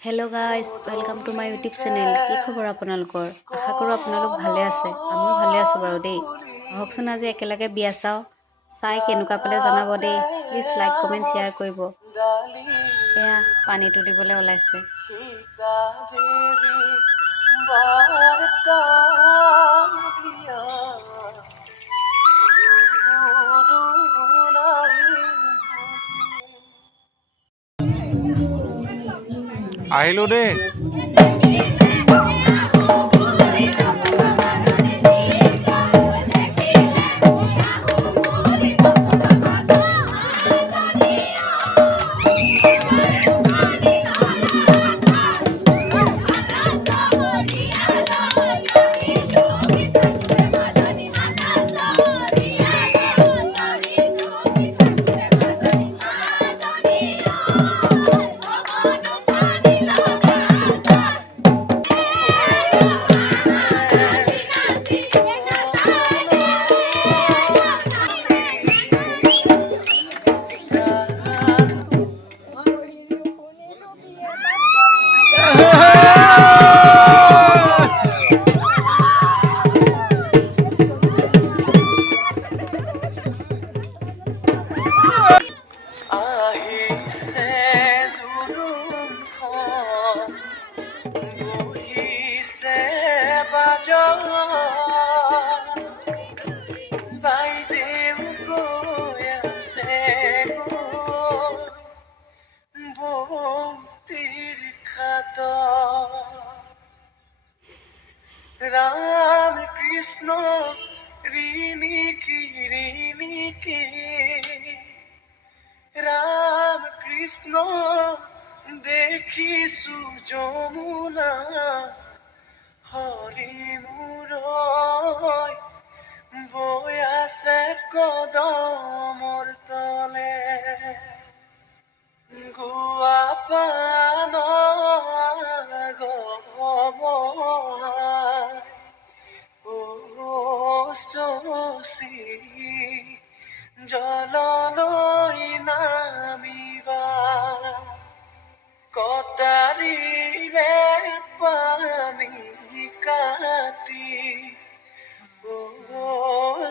Hello' guys welcome to my YouTube channel. কি খবৰ আপোনালোকৰ? আশা কৰোঁ আপোনালোক ভালে আছে। আমিও ভালে আছোঁ বাৰু দেই। আহকচোন আজি একেলগে বিয়া চাই কেনেকুৱা পালে জনাব দেই। প্লিজ লাইক কমেণ্ট শ্বেয়াৰ কৰিব। এয়া পানী তুলিবলৈ ওলাইছে। আহিলো দেই। বাইদেউ গৈ আছে বৌতিৰ খাত ৰাম কৃষ্ণ ৰিণিকি ৰাম কৃষ্ণ দেখিছো যমুনা হৰি মূৰৈ বৈ আছে কদমৰ তলে গুৱা পান গমহাই ও শশী জললৈ নামিবা কটাৰীৰে পানী কাটি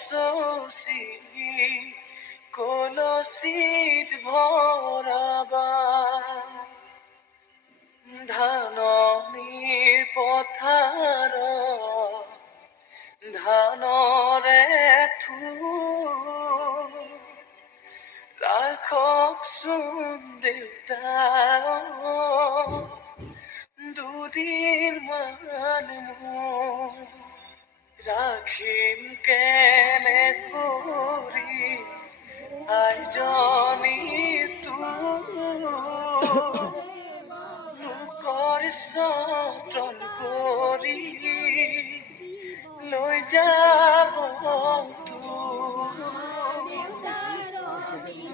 শশী কলচীত ভৰাবা ধাননিৰ পথাৰ ধানৰে ৰাখকচোন দেউতা দুদিনমান মোৰ ৰাখিম কেনে কৰি আইজনী লোকৰ যতন কৰি লৈ যাব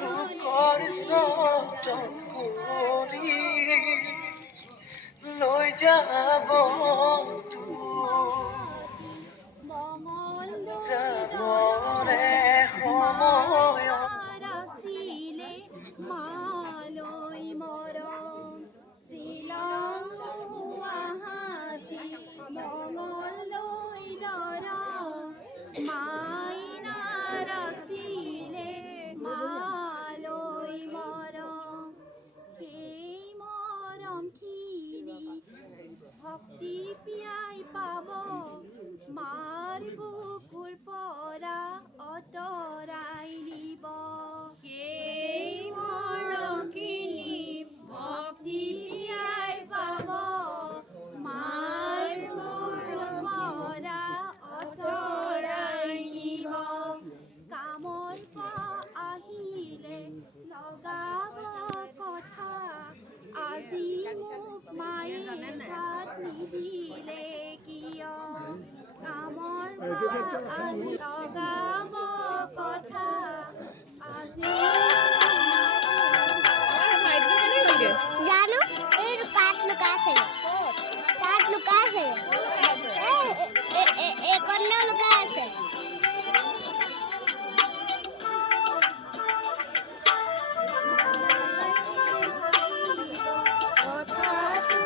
লোকৰ যতন কৰি লৈ যাব যাবৰে সময়ত ভক্তি পিয়াই পাব মাৰ বুকুৰ পৰা অতৰাই নিব সেই মৰমখিনি ভক্তি পিয়াই পাব মাৰ বুকুৰ পৰা অতৰাই নিব কামৰ পৰা আহিলে লগাব কথা আজি মোক মায়ে ভাত নিদিলে কিয় কামৰ পৰা আহি লগাব কথা আজি জানো এই কাঠ লুকাইছে কন্যাও লুকাই আছে কথা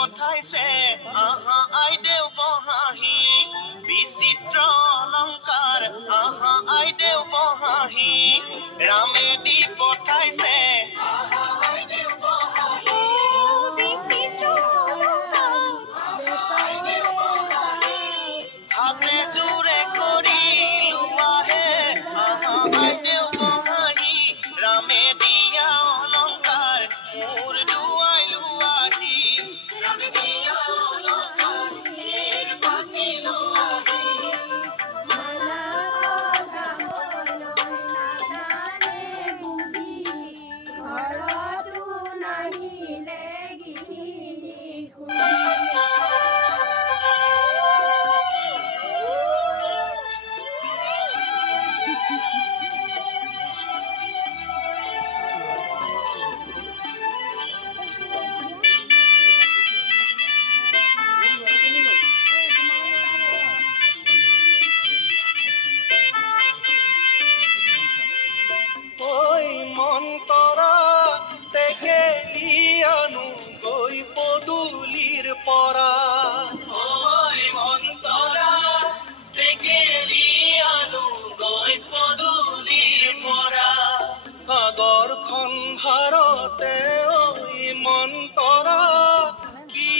পঠাইছে আহা আইদেউ বহাহি বিচিত্ৰ অলংকাৰ আহা আইদেউ বহাহি ৰামে দি পঠাইছে হাতে জোৰে কৰি লোৱাহে আহা আইদেউ বহাহি ৰামে দিয়া অলংকাৰ মোৰ দুৱাই লোৱাহি ঐ মন্তৰা টেকেলি আনো গৈ পদূলিৰ পৰা ঐ মন্তৰা টেকেলি আনো গৈ পদূলিৰ পৰা সাগৰখন ভাৰতে ঐ মন্তৰা কি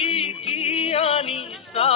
কি আনিছা